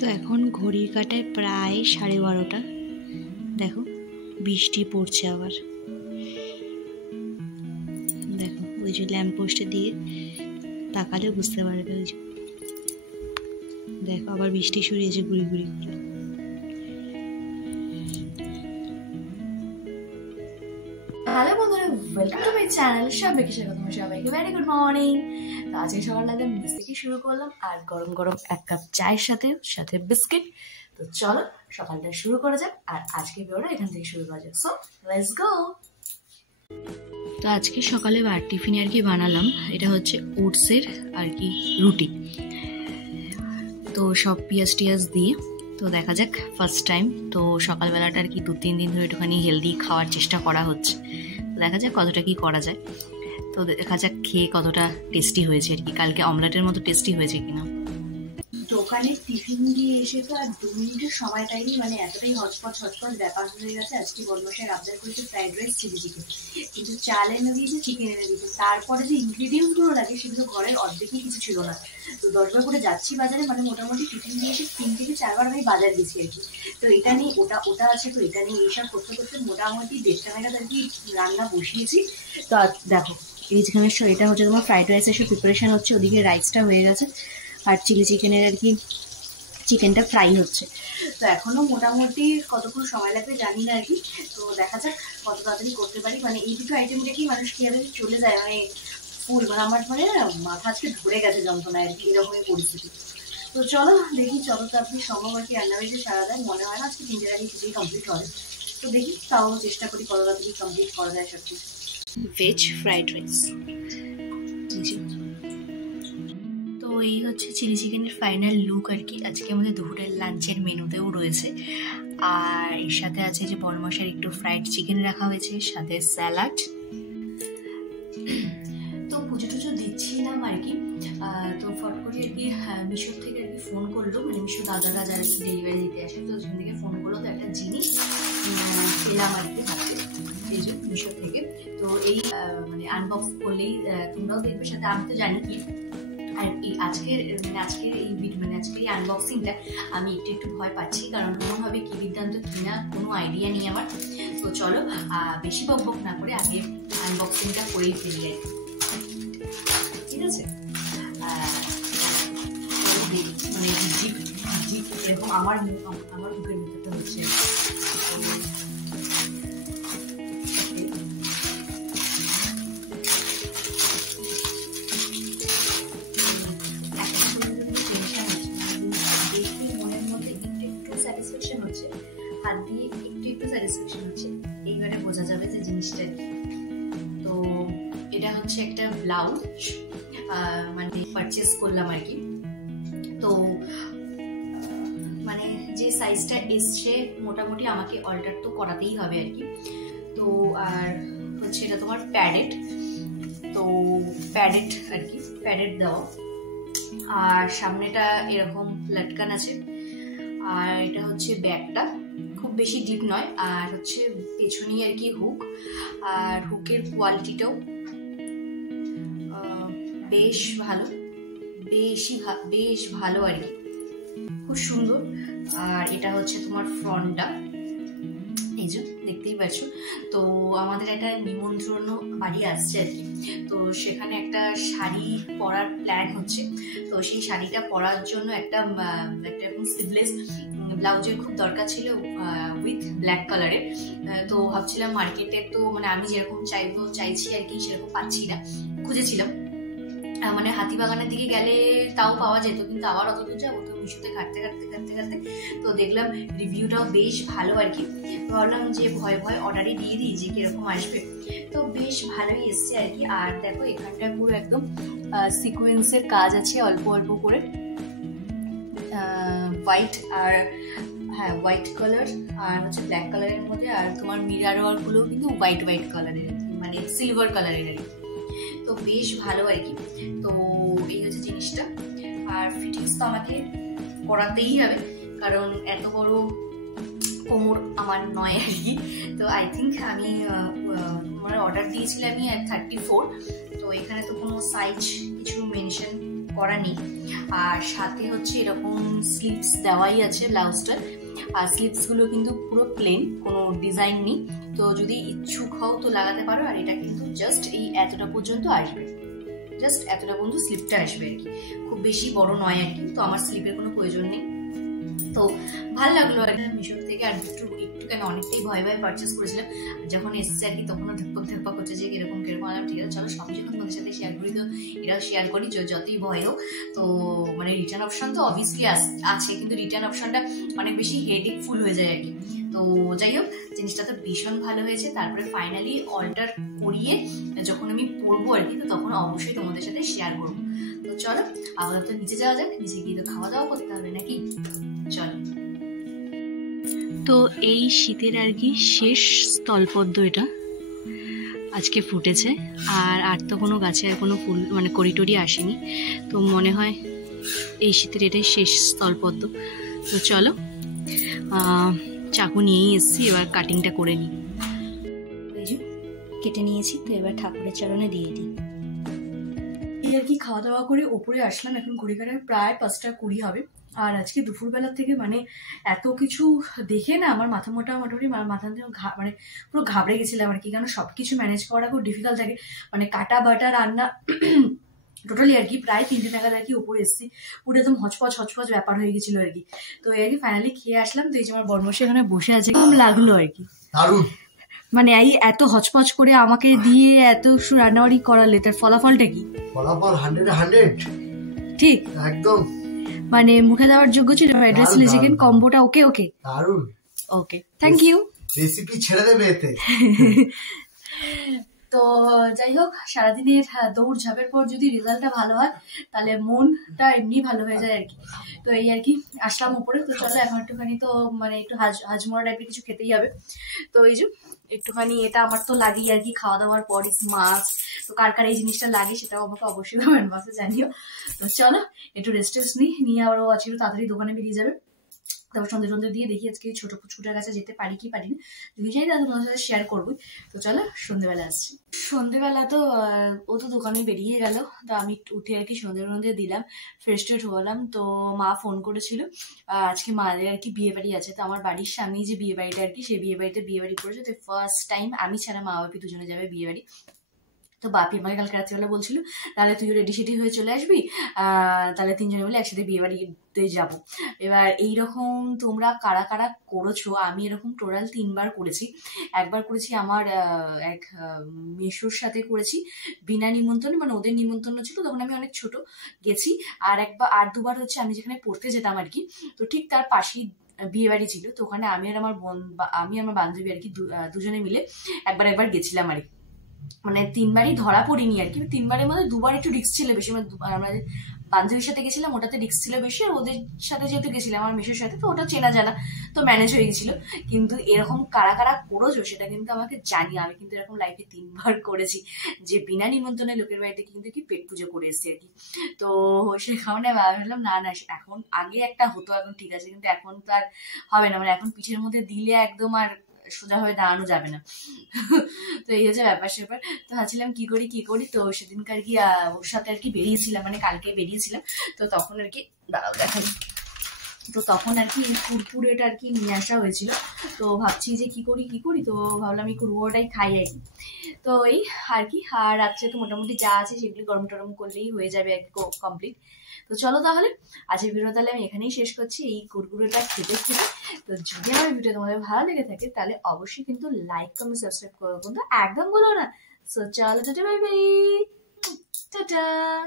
তো এখন ঘড়ির কাঁটায় প্রায় 12:30। দেখো বৃষ্টি পড়ছে আবার। দেখো ওই যে ল্যাম্প পোস্টের দিকে তাকালে বুঝতে পারবে। ওই যে দেখো আবার বৃষ্টি সরিয়েছে গুড়ি গুড়ি করে। হ্যালো বন্ধুরা, ওয়েলকাম টু মাই চ্যানেল। সবাইকে স্বাগত। সবাইকে ভেরি গুড মর্নিং। তো আজকে সকালবেলা নিচ থেকে শুরু করলাম আর গরম গরম এক কাপ চায়ের সাথে বিস্কিট। তো চলো সকালটা শুরু করা যাক আর আজকে ভিডিওটা এখান থেকে শুরু করা যাক। So let's go. তো আজকে সকালে টিফিনে আর কি বানালাম, এটা হচ্ছে ওটসের আর কি রুটি। তো সব পেঁয়াজ টিয়াজ দিয়ে, তো দেখা যাক ফার্স্ট টাইম তো সকালবেলাটা আর কি 2-3 দিন ধরে একটুখানি হেলদি খাওয়ার চেষ্টা করা হচ্ছে। তো দেখা যাক কতটা কি করা যায়। তো দেখা যাক খেয়ে কতটা টেস্টি হয়েছে আর কি, কালকে অমলেটের মতো টেস্টি হয়েছে কিনা। দোকানে টিফিন দিয়ে এসে তো আর 2 মিনিটের সময় পাইনি, মানে এতটাই হটপট ব্যাপার হয়ে গেছে। আজকে বদমাসের আবদার করেছে ফ্রাইড রাইস, চিলি চিকেন, কিন্তু চাল এনে দিয়েছে, চিকেন এনে দিয়েছে। তারপরে যে ইনগ্রিডিয়েন্টসগুলো লাগে সেগুলো ঘরের অর্ধেকই কিছু ছিল না। তো 10 বার করে যাচ্ছি বাজারে, মানে মোটামুটি টিফিন দিয়ে এসে 3 থেকে 4 বার আমি বাজার গেছি আর কি। তো এটা নিয়ে ওটা আছে, তো এটা নিয়ে এইসব করতে করতে মোটামুটি 1:30 নাগাদ আর কি রান্না বসিয়েছি। তো দেখো এই যেখানে এটা হচ্ছে তোমার ফ্রাইড রাইসের সব প্রিপারেশন হচ্ছে, ওদিকে রাইসটা হয়ে গেছে আর চিলি চিকেনের আর কি চিকেনটা ফ্রাই হচ্ছে। তো এখনো মোটামুটি কতক্ষণ সময় লাগবে জানি না আর কি। তো দেখা যাক কত তাড়াতাড়ি করতে পারি। মানে এই দুটো আইটেম রেখেই মানুষ কিভাবে চলে যায়, মানে ফুল, মানে আমার মানে মাথা আজকে ধরে গেছে যন্ত্রণায় আর কি, এরকমই পরিস্থিতি। তো চলো দেখি যত তাড়াতাড়ি সম্ভব আর কি রান্নাবাড়িতে সারা যায়। মনে হয় না আজকে 3 আগে কিছুই কমপ্লিট হবে। তো দেখি, তাও চেষ্টা করি কত তাড়াতাড়ি কমপ্লিট করা যায় সব কিছু। Veg fried rice. তো এই হচ্ছে চিলি চিকেনের ফাইনাল লুক আর কি। আজকে আমাদের দুপুরের লাঞ্চের মেনুতেও রয়েছে। আর এর সাথে আছে যে বড় মশার একটু ফ্রাইড চিকেন রাখা হয়েছে, সাথে স্যালাড। তো পুজো টুজো দিচ্ছিলাম আর কি। তো ফট করে আর কি মিশোর থেকে আর কি ফোন করলো, মানে মিশো দাদারা যারা কি ডেলিভারি দিতে আসে, তো সেখান থেকে ফোন করলো। তো একটা জিনিস পেলাম আর কি হাতে, এই যে মিশোর থেকে। তো এই মানে আনবক্স করলেই তোমরাও দেখবে, সাথে আমি তো জানি কি। আর এই আজকের এই আনবক্সিংটা আমি একটু ভয় পাচ্ছি, কারণ মনে হবে কি বিদ্যান্ত কিনা কোনো আইডিয়া নেই আমার। তো চলো বেশি বকবক না করে আগে আনবক্সিংটা করেই ফেলি আর কি, ঠিক আছে? মানে এরকম আমার বুকের ভিতরটা হচ্ছে। হাত দিয়ে একটু স্যাটিসফ্যাকশন হচ্ছে, এইবারে বোঝা যাবে যে জিনিসটা। তো এটা হচ্ছে একটা ব্লাউজ, মানে পারচেস করলাম আর কি। তো মানে যে সাইজটা এসছে মোটামুটি আমাকে অল্টার তো করাতেই হবে আর কি। তো আর হচ্ছে এটা তোমার প্যাডেড, তো প্যাডেড আর কি, প্যাডেড দেওয়া। আর সামনেটা এরকম লটকান আছে। আর এটা হচ্ছে ব্যাগটা, খুব বেশি ডিপ নয়। আর হচ্ছে পেছনেই আর কি হুক, আর হুকের কোয়ালিটিটাও বেশ ভালো, বেশ ভালো আর কি, খুব সুন্দর। আর এটা হচ্ছে তোমার ফ্রন্টটা, এই যে দেখতেই পাচ্ছ। তো আমাদের একটা নিমন্ত্রণ বাড়ি আসছে আর কি। তো সেখানে একটা শাড়ি পরার প্ল্যান হচ্ছে। তো সেই শাড়িটা পরার জন্য একটা এরকম স্লিভলেস ব্লাউজের খুব দরকার ছিল উইথ ব্ল্যাক কালারের। তো ভাবছিলাম মার্কেটে, তো মানে আমি যেরকম চাইছি আর কি সেরকম পাচ্ছি না, খুঁজেছিলাম। মানে হাতিবাগানের দিকে গেলে তাও পাওয়া যেত, কিন্তু আবার অত দূর যাবো, তো মিশোতে ঘাটতে তো দেখলাম রিভিউটাও বেশ ভালো আর কি। ভাবলাম যে ভয় অর্ডারই দিয়ে দিই যে কিরকম আসবে। তো বেশ ভালোই এসছে আর কি। আর দেখো এখানটা পুরো একদম সিকোয়েন্সের কাজ আছে অল্প করে, হোয়াইট আর হ্যাঁ হোয়াইট কালার আর হচ্ছে ব্ল্যাক কালারের মধ্যে। আর তোমার মিরার ওয়ার্কগুলো কিন্তু হোয়াইট কালারের, মানে সিলভার কালারের আর কি। তো বেশ ভালো আর কি। তো এই হচ্ছে জিনিসটা। আর ফিটিংস তো আমাকে করাতেই হবে, কারণ এত বড় কোমর আমার নয় আর কি। তো আই থিঙ্ক আমি অর্ডার দিয়েছিলাম আমি 34। তো এখানে তো কোনো সাইজ কিছু মেনশন করা নেই। আর সাথে হচ্ছে এরকম স্লিভস দেওয়াই আছে ব্লাউজটার। আর স্লিভসগুলো কিন্তু পুরো প্লেন, কোনো ডিজাইন নেই। তো যদি ইচ্ছুক হও তো লাগাতে পারো। আর এটা কিন্তু জাস্ট এই এতটা পর্যন্ত আসবে, জাস্ট এতটা পর্যন্ত স্লিপটা আসবে আর কি, খুব বেশি বড় নয় আর কি। তো আমার স্লিপের কোনো প্রয়োজন নেই। তো ভালো লাগলো আর কি মিশো থেকে। আর একটুখানি অনেকটাই ভয় ভয় পারচেস করেছিলাম, যখন এসছে আর কি তখনও ধাপ্পা করছে যে কিরকম আলাম। ঠিক আছে চলো সবই যখন তোমাদের সাথে শেয়ার করি তো এটাও শেয়ার করি, যতই ভয় হোক। তো মানে রিটার্ন অপশন তো অবভিয়াসলি আছে, কিন্তু রিটার্ন অপশনটা অনেক বেশি হেডেক ফুল হয়ে যায় আর কি। তো যাই হোক, জিনিসটা তো ভীষণ ভালো হয়েছে। তারপরে ফাইনালি অল্টার করিয়ে যখন আমি পরবো আর কি, তো তখন অবশ্যই তোমাদের সাথে শেয়ার করবো। তো চলো আবার তো নিচে যাওয়া যাক, নিচে গিয়ে তো খাওয়া দাওয়া করতে হবে নাকি, চলো। তো এই শীতের আর কি শেষ স্থলপদ্ম এটা আজকে ফুটেছে। আর তো কোনো গাছে আর কোনো ফুল মানে করিটরি আসেনি। তো মনে হয় এই শীতের এটাই শেষ স্থলপদ্ম। তো চলো, চাকু নিয়েই এসছি, এবার কাটিংটা করে নিই। এই যে কেটে নিয়েছি, তো এবার ঠাকুরের চরণে দিয়ে দিই। এই আর কি খাওয়া দাওয়া করে ওপরে আসলাম, এখন ঘড়ি কাটায় প্রায় 5:20 হবে। আর আজকে দুপুরবেলা থেকে মানে এত কিছু দেখে না আমার মাথা মোটামুটি মাথা মানে পুরো ঘাবড়ে গেছিলাম আর কি। কারণ সবকিছু ম্যানেজ করা খুব ডিফিকাল্ট থাকে, মানে কাটা বাটা রান্না টোটালি আর কি। প্রায় 3টে নাগাদ আর কি উপরে এসেছি, পুরো একদম হচপচ ব্যাপার হয়ে গেছিল আর কি। তো এই আর কি ফাইনালি খেয়ে আসলাম। তো এই যে আমার বর্মশাই এখানে বসে আছে, কেমন লাগলো আর কি। মানে এই এত হচপচ করে আমাকে দিয়ে এত রান্নাবাড়ি করালে, তার ফলাফলটা কি? ফলাফল 100 ঠিক একদম, মানে মুখে দেওয়ার যোগ্য ছিল। ফ্রাইড রাইস চিলি চিকেন কম্বোটা ওকে ওকে দারুন, ওকে, থ্যাংক ইউ। রেসিপি ছেড়ে দেবে এতে। তো যাই হোক, সারাদিনের দৌড় ঝাঁপের পর যদি রেজাল্টটা ভালো হয় তাহলে মনটা এমনি ভালো হয়ে যায় আর কি। তো এই আর কি আসলাম উপরে। তো চলো এখন একটুখানি তো মানে একটু হাজমোড়া টাইপের কিছু খেতেই হবে। তো এই যে একটুখানি এটা আমার তো লাগেই আর কি খাওয়া দাওয়ার পর, মাছ। তো কার কার এই জিনিসটা লাগে সেটাও আমাকে অবশ্যই কমেন্ট বক্সে জানিও। তো চলো একটু রেস্ট নিয়ে আবার আছে তাড়াতাড়ি দোকানে বেরিয়ে যাবে। তারপর সন্ধ্যে দিয়ে দেখি আজকে ছোট ছুটার কাছে যেতে পারি কি পারি না, যদি যাই তাহলে তোমার সাথে শেয়ার করবোই। তো চলো সন্ধ্যেবেলা আসছি। সন্ধ্যেবেলা তো ও তো দোকানে বেরিয়ে গেল। তো আমি উঠে আর কি সন্ধ্যে দিলাম, ফ্রেশ ট্রেশ হলাম। তো মা ফোন করেছিল, আজকে মায়ের আর কি বিয়ে বাড়ি আছে। তো আমার বাড়ির সামনে যে বিয়ে বাড়িটা আর কি, সেই বিয়ে বাড়ি করেছে। তো ফার্স্ট টাইম আমি ছাড়া মা বাপি দুজনে যাবে বিয়ে বাড়ি। তো বাপি আমাকে কালকে রাত্রিবেলা বলছিল তাহলে তুইও রেডি সেডি হয়ে চলে আসবি, তাহলে 3জনে মিলে একসাথে বিয়ে বাড়িতে যাবো। এবার এইরকম তোমরা কারা কারা করেছো? আমি এরকম টোটাল 3বার করেছি। একবার করেছি আমার এক মেসোর সাথে করেছি বিনা নিমন্ত্রণে, মানে ওদের নিমন্ত্রণ ছিল, তখন আমি অনেক ছোট গেছি। আর 2বার হচ্ছে আমি যেখানে পড়তে যেতাম আর কি, তো ঠিক তার পাশেই বিয়ে বাড়ি ছিল। তো ওখানে আমি আর আমার বান্ধবী আর কি দুজনে মিলে একবার গেছিলাম আর কি। মানে 3বারই ধরা পড়িনি আর কি। 3বারের মধ্যে 2বার একটু রিস্ক ছিল বেশি। আমরা বান্ধবীর সাথে গেছিলাম, ওটাতে রিস্ক ছিল বেশি। আর ওদের সাথে যেহেতু গেছিলাম আমার মেসোর সাথে, তো ওটা চেনা জানা, তো ম্যানেজ হয়ে গেছিল। কিন্তু এরকম কারা কারা করেছো সেটা কিন্তু আমাকে জানি। আমি কিন্তু এরকম লাইফে 3বার করেছি, যে বিনা নিমন্ত্রণে লোকের বাড়িতে কিন্তু কি পেট পুজো করে এসেছি আর কি। তো সে কারণে ভাবলাম না এখন আগে একটা হতো, এখন ঠিক আছে, কিন্তু এখন তো আর হবে না। মানে এখন পিঠের মধ্যে দিলে একদম আর সোজা হয়ে দাঁড়ানো যাবে না। তো এই হচ্ছে ব্যাপার স্যাপার। তো ভাবছিলাম কি করি। তো সেদিনকার কি ওর সাথে আর কি বেরিয়েছিলাম, মানে কালকে বেরিয়েছিলাম। তো তখন আর কি দাঁড়াও দেখাই। তো তখন আর কি কুরকুরেটা আর কি নিয়ে আসা হয়েছিল। তো ভাবছি যে কি করি। তো ভাবলাম এই কুরকুরেটাই খাই আর কি। তো এই আর কি, আর রাত্রে তো মোটামুটি যা আছে সেগুলি গরম টরম করলেই হয়ে যাবে আর কি কমপ্লিট। তো চলো তাহলে আজকের ভিডিও তাহলে আমি এখানেই শেষ করছি, এই কুরকুরেটা খেতে। তো যদি আমার ভিডিও তোমাদের ভালো লেগে থাকে তাহলে অবশ্যই কিন্তু লাইক কমেন্ট সাবস্ক্রাইব করো, কিন্তু একদম বলো না। সো চলো টাটা বাই বাই, টাটা।